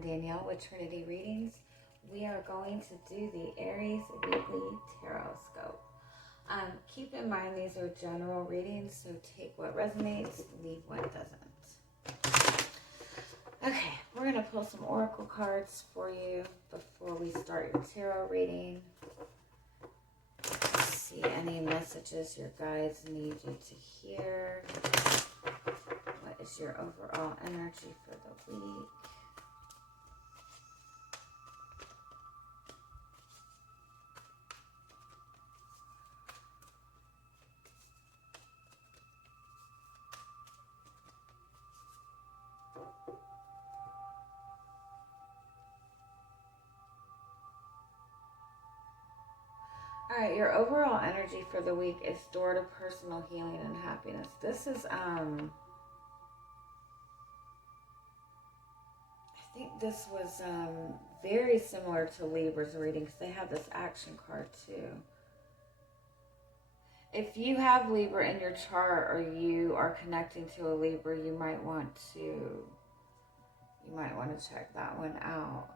I'm Danielle with Trinity Readings. We are going to do the Aries Weekly Tarotscope. Keep in mind these are general readings, so take what resonates, leave what doesn't. Okay, we're going to pull some oracle cards for you before we start your tarot reading. Let's see any messages your guides need you to hear. What is your overall energy for the week? All right, your overall energy for the week is door to personal healing and happiness. This is, I think this was very similar to Libra's reading because they have this action card too. If you have Libra in your chart or you are connecting to a Libra, you might want to check that one out.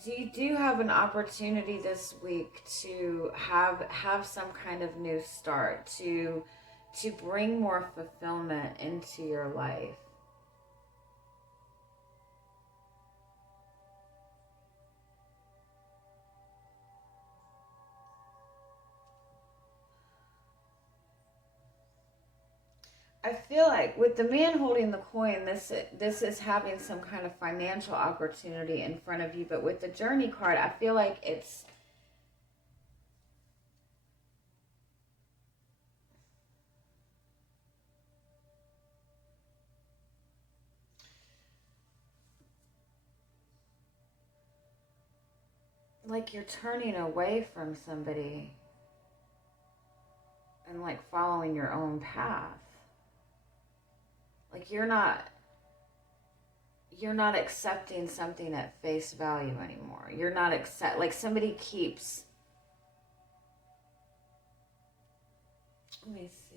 So you do have an opportunity this week to have some kind of new start, to bring more fulfillment into your life. I feel like with the man holding the coin, this is having some kind of financial opportunity in front of you. But with the Journey card, I feel like it's like you're turning away from somebody and like following your own path. Like you're not accepting something at face value anymore. You're not like somebody keeps, let me see.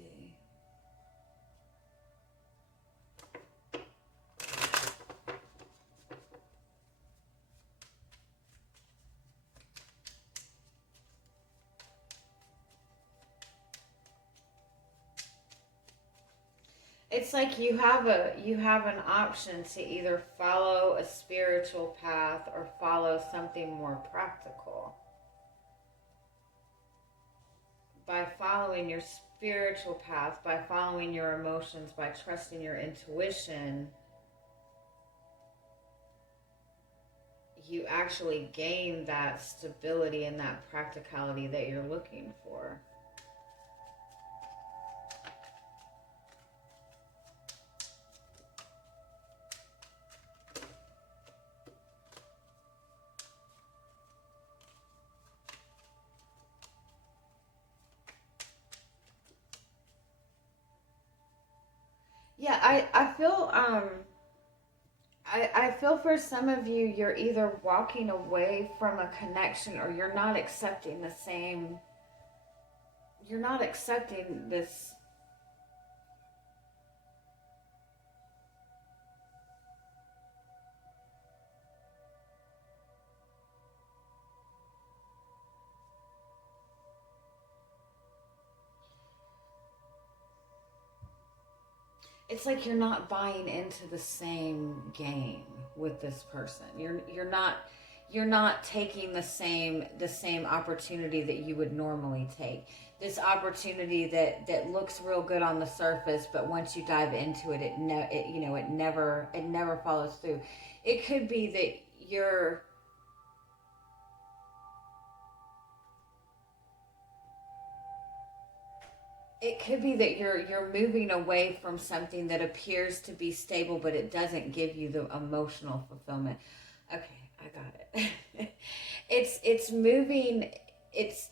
It's like you have an option to either follow a spiritual path or follow something more practical. By following your spiritual path, by following your emotions, by trusting your intuition, you actually gain that stability and that practicality that you're looking for. Yeah, I feel I feel for some of you, you're either walking away from a connection or you're not accepting this. It's like you're not buying into the same game with this person. You're not taking the same opportunity that you would normally take. This opportunity that looks real good on the surface, but once you dive into it, it never follows through. It could be that you're moving away from something that appears to be stable, but it doesn't give you the emotional fulfillment. Okay, I got it. It's moving. It's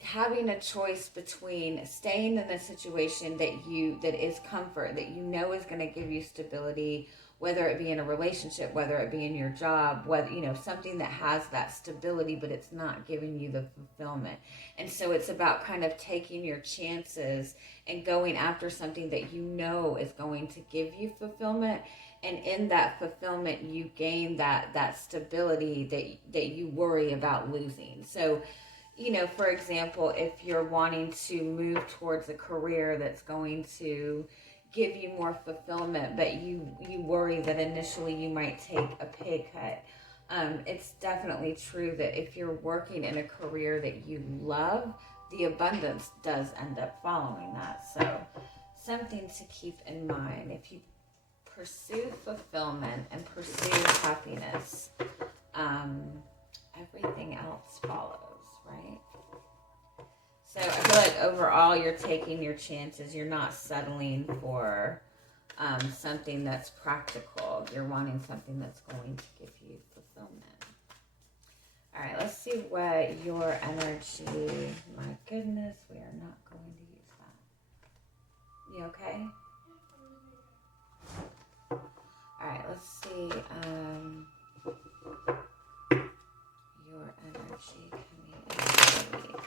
having a choice between staying in a situation that is comfort, that you know is going to give you stability, whether it be in a relationship, whether it be in your job, whether, you know, something that has that stability, but it's not giving you the fulfillment. And so it's about kind of taking your chances and going after something that you know is going to give you fulfillment. And in that fulfillment, you gain that stability that you worry about losing. So, you know, for example, if you're wanting to move towards a career that's going to give you more fulfillment, but you worry that initially you might take a pay cut, it's definitely true that if you're working in a career that you love, the abundance does end up following that. So something to keep in mind. If you pursue fulfillment and pursue happiness, everything else follows. Right? So I feel like overall you're taking your chances. You're not settling for something that's practical. You're wanting something that's going to give you fulfillment. All right, let's see what your energy... My goodness, we are not going to use that. You okay? All right, let's see your energy coming into the week.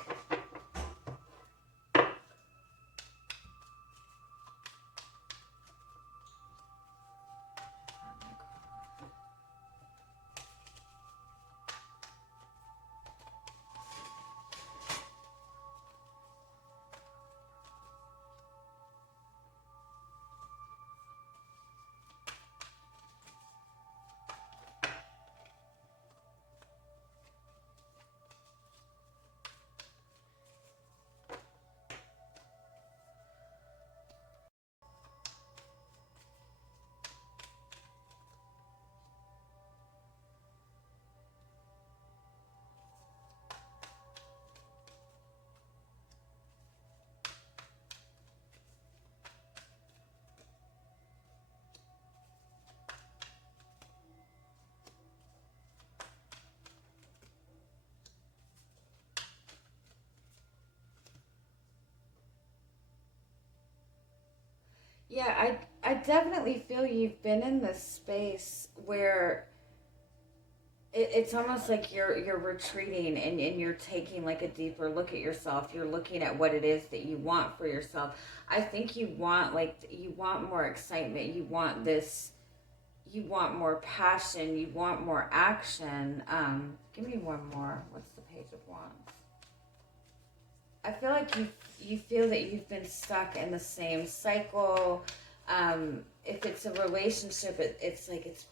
Yeah, I definitely feel you've been in this space where it's almost like you're retreating and you're taking like a deeper look at yourself. You're looking at what it is that you want for yourself. I think you want more excitement. You want more passion. You want more action. Give me one more. What's the Page of Wands? I feel like you feel that you've been stuck in the same cycle. If it's a relationship, it's like it's...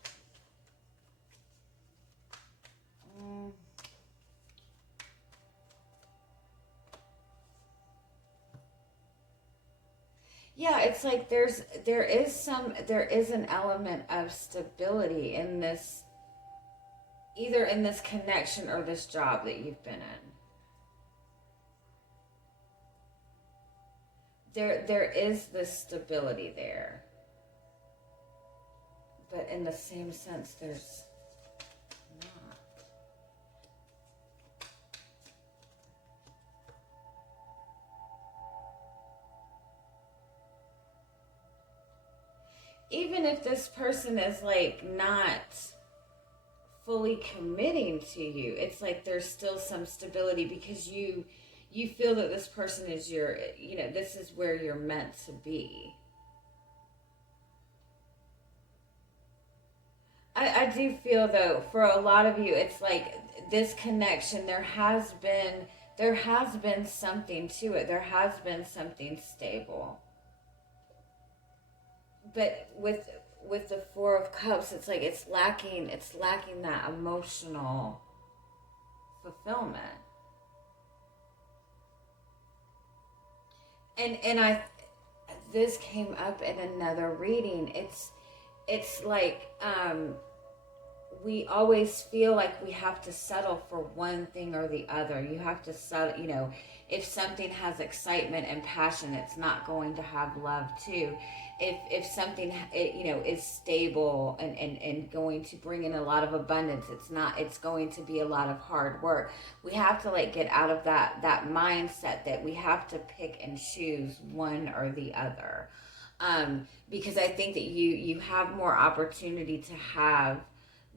Yeah, it's like there is an element of stability in this, either in this connection or this job that you've been in. There is this stability there. But in the same sense, there's not. Even if this person is like not fully committing to you, it's like there's still some stability because you feel that this person is your, you know, this is where you're meant to be. I do feel though, for a lot of you, it's like this connection, there has been something to it. There has been something stable. But with the Four of Cups, it's like it's lacking that emotional fulfillment. And this came up in another reading. It's like we always feel like we have to settle for one thing or the other. You have to settle, if something has excitement and passion, it's not going to have love too. If something, is stable and going to bring in a lot of abundance, it's going to be a lot of hard work. We have to get out of that mindset that we have to pick and choose one or the other. Because I think that you have more opportunity to have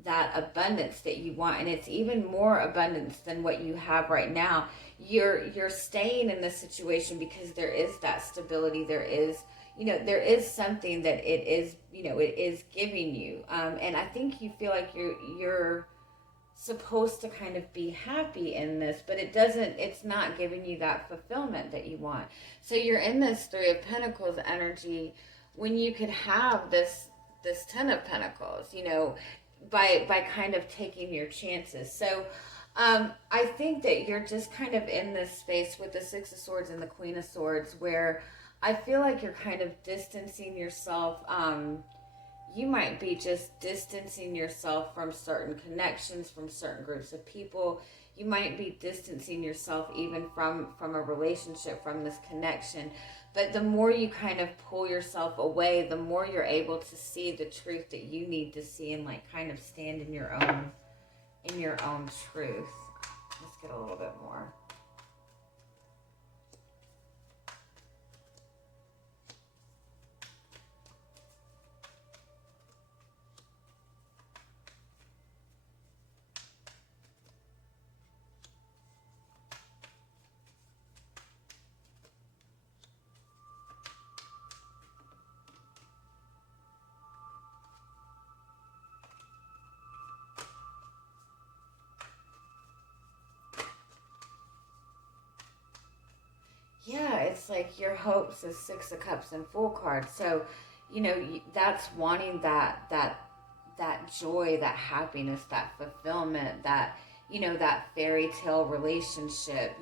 that abundance that you want, and it's even more abundance than what you have right now. You're staying in this situation because there is that stability. There is something that it is giving you, and I think you feel like you're supposed to kind of be happy in this, but it's not giving you that fulfillment that you want. So you're in this Three of Pentacles energy when you could have this Ten of Pentacles, by kind of taking your chances. So I think that you're just kind of in this space with the Six of Swords and the Queen of Swords where I feel like you're kind of distancing yourself. You might be just distancing yourself from certain connections, from certain groups of people. You might be distancing yourself even from a relationship, from this connection. But the more you kind of pull yourself away, the more you're able to see the truth that you need to see and kind of stand in your own truth. Let's get a little bit more. Yeah, it's like your hopes is Six of Cups and Fool card. So, that's wanting that joy, that happiness, that fulfillment, that fairy tale relationship,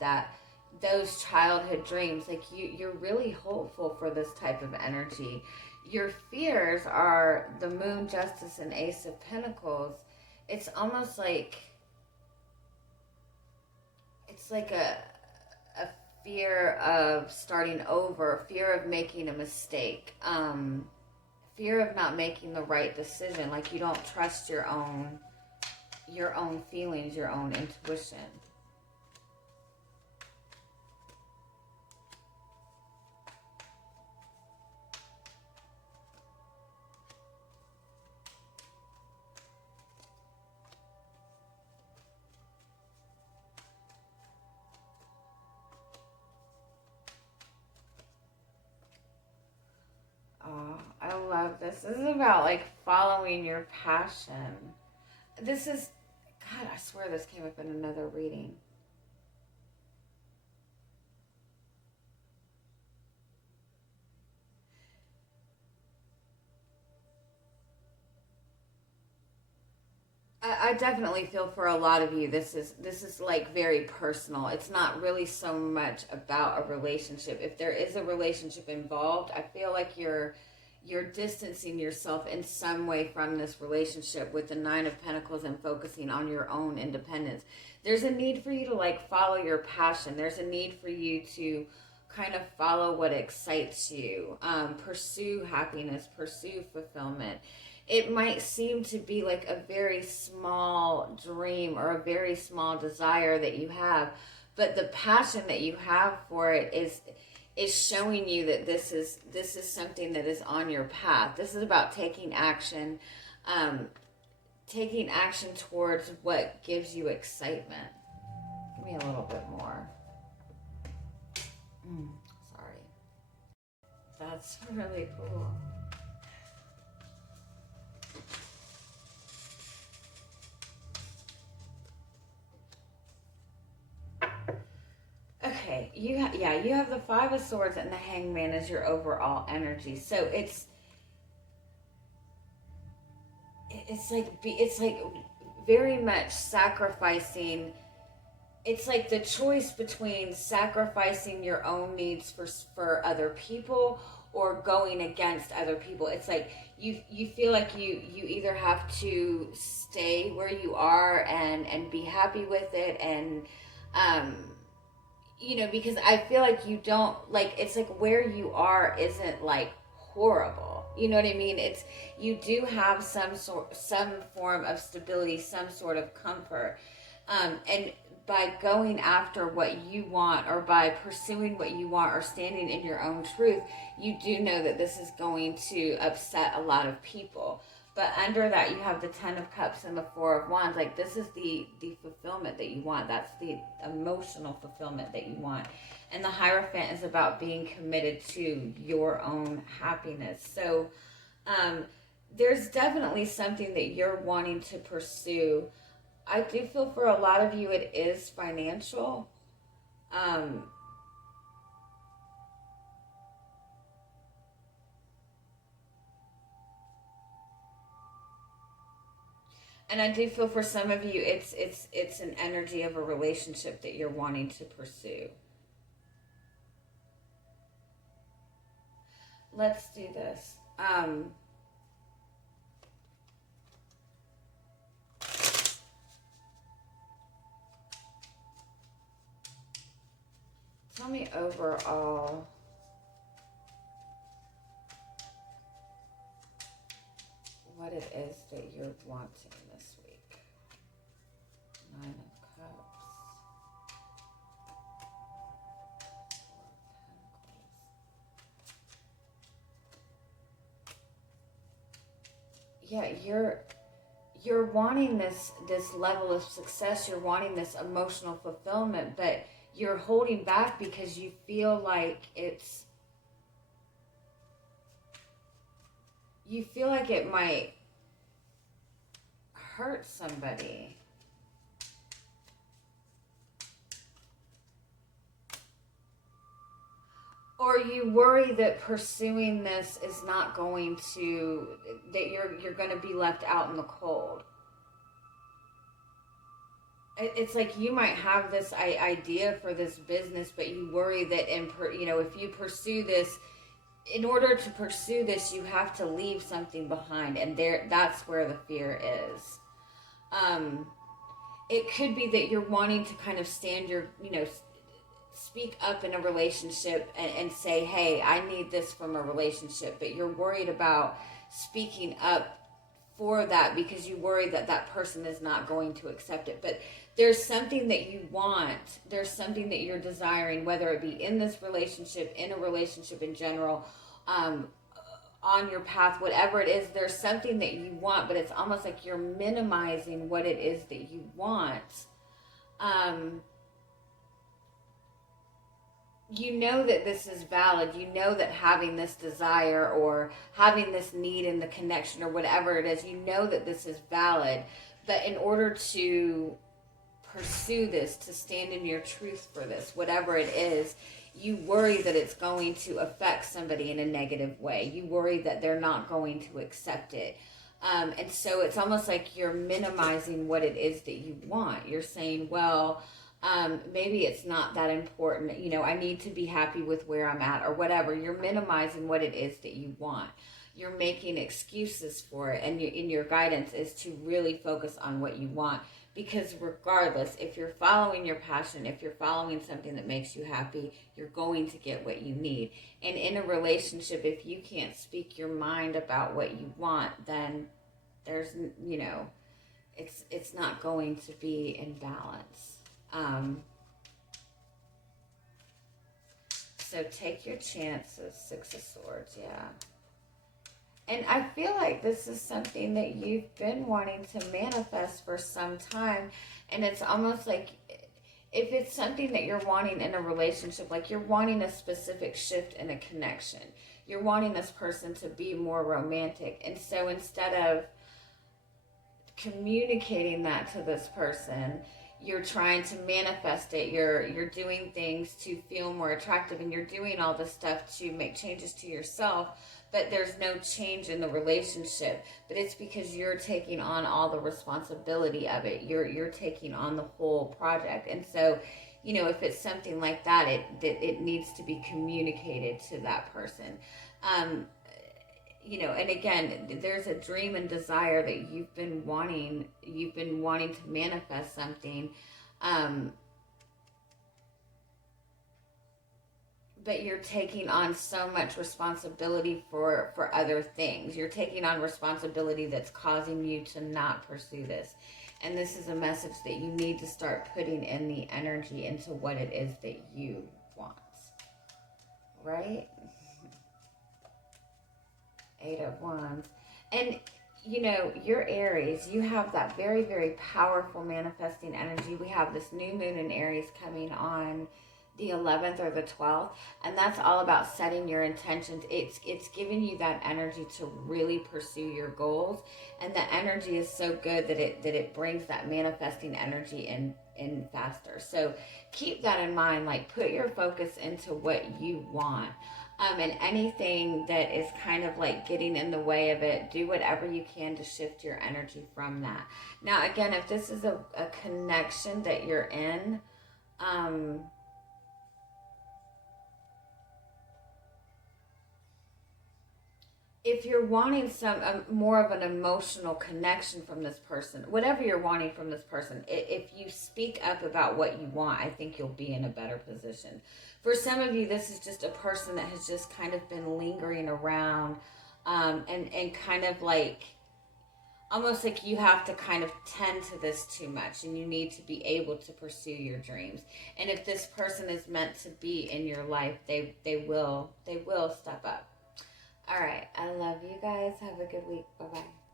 that those childhood dreams. You're really hopeful for this type of energy. Your fears are the Moon, Justice, and Ace of Pentacles. It's almost like a fear of starting over, fear of making a mistake, fear of not making the right decision. Like you don't trust your own feelings, your own intuition. I love this. This is about following your passion. This is, God, I swear this came up in another reading. I definitely feel for a lot of you, this is very personal. It's not really so much about a relationship. If there is a relationship involved, I feel like you're distancing yourself in some way from this relationship with the Nine of Pentacles and focusing on your own independence. There's a need for you to follow your passion. There's a need for you to kind of follow what excites you, pursue happiness, pursue fulfillment. It might seem to be a very small dream or a very small desire that you have, but the passion that you have for it is showing you that this is something that is on your path. This is about taking action towards what gives you excitement. Give me a little bit more. Sorry. That's really cool. Okay, you have the Five of Swords and the Hangman as your overall energy. So it's very much sacrificing. It's like the choice between sacrificing your own needs for other people or going against other people. It's like you feel like you either have to stay where you are and be happy with it, and you know, because I feel like you don't, like, it's like where you are isn't like horrible, you know what I mean? It's, you do have some form of stability, some sort of comfort, and by going after what you want, or by pursuing what you want, or standing in your own truth, you do know that this is going to upset a lot of people. But under that, you have the Ten of Cups and the Four of Wands. Like, this is the fulfillment that you want. That's the emotional fulfillment that you want. And the Hierophant is about being committed to your own happiness. So there's definitely something that you're wanting to pursue. I do feel for a lot of you it is financial. And I do feel for some of you it's an energy of a relationship that you're wanting to pursue. Let's do this. Tell me overall what it is that you're wanting this week. Nine of Cups. Four of Pentacles. Yeah, you're wanting this level of success. You're wanting this emotional fulfillment, but you're holding back because you feel like it might hurt somebody. Or you worry that pursuing this is not going to, that you're going to be left out in the cold. It's like you might have this idea for this business, but you worry that if you pursue this, in order to pursue this, you have to leave something behind, and that's where the fear is. It could be that you're wanting to kind of stand speak up in a relationship and say, hey, I need this from a relationship, but you're worried about speaking up for that because you worry that that person is not going to accept it. But there's something that you want, there's something that you're desiring, whether it be in this relationship, in a relationship in general, on your path, whatever it is, there's something that you want, but it's almost like you're minimizing what it is that you want. You know that this is valid. You know that having this desire or having this need in the connection or whatever it is, you know that this is valid. But in order to pursue this, to stand in your truth for this, whatever it is, you worry that it's going to affect somebody in a negative way. You worry that they're not going to accept it. And so it's almost like you're minimizing what it is that you want. You're saying, well, maybe it's not that important. I need to be happy with where I'm at or whatever. You're minimizing what it is that you want. You're making excuses for it. And your guidance is to really focus on what you want. Because regardless, if you're following your passion, if you're following something that makes you happy, you're going to get what you need. And in a relationship, if you can't speak your mind about what you want, then there's, it's not going to be in balance. So take your chances. Six of Swords, yeah. And I feel like this is something that you've been wanting to manifest for some time. And it's almost like if it's something that you're wanting in a relationship, like you're wanting a specific shift in a connection. You're wanting this person to be more romantic. And so instead of communicating that to this person, you're trying to manifest it. You're doing things to feel more attractive, and you're doing all this stuff to make changes to yourself, but there's no change in the relationship. But it's because you're taking on all the responsibility of it. You're taking on the whole project. And so, if it's something like that, it needs to be communicated to that person. You know, and again, there's a dream and desire that you've been wanting to manifest something, but you're taking on so much responsibility for other things. You're taking on responsibility that's causing you to not pursue this. And this is a message that you need to start putting in the energy into what it is that you want. Right? 8 of Wands. And, you know, you're Aries. You have that very, very powerful manifesting energy. We have this new moon in Aries coming on the 11th or the 12th, and that's all about setting your intentions. It's giving you that energy to really pursue your goals, and the energy is so good that it brings that manifesting energy in faster. So keep that in mind. Like, put your focus into what you want, and anything that is kind of like getting in the way of it, do whatever you can to shift your energy from that. Now, again, if this is a connection that you're in, if you're wanting some more of an emotional connection from this person, whatever you're wanting from this person, if you speak up about what you want, I think you'll be in a better position. For some of you, this is just a person that has just kind of been lingering around, and kind of like, almost like you have to kind of tend to this too much, and you need to be able to pursue your dreams. And if this person is meant to be in your life, they will step up. All right. I love you guys. Have a good week. Bye-bye.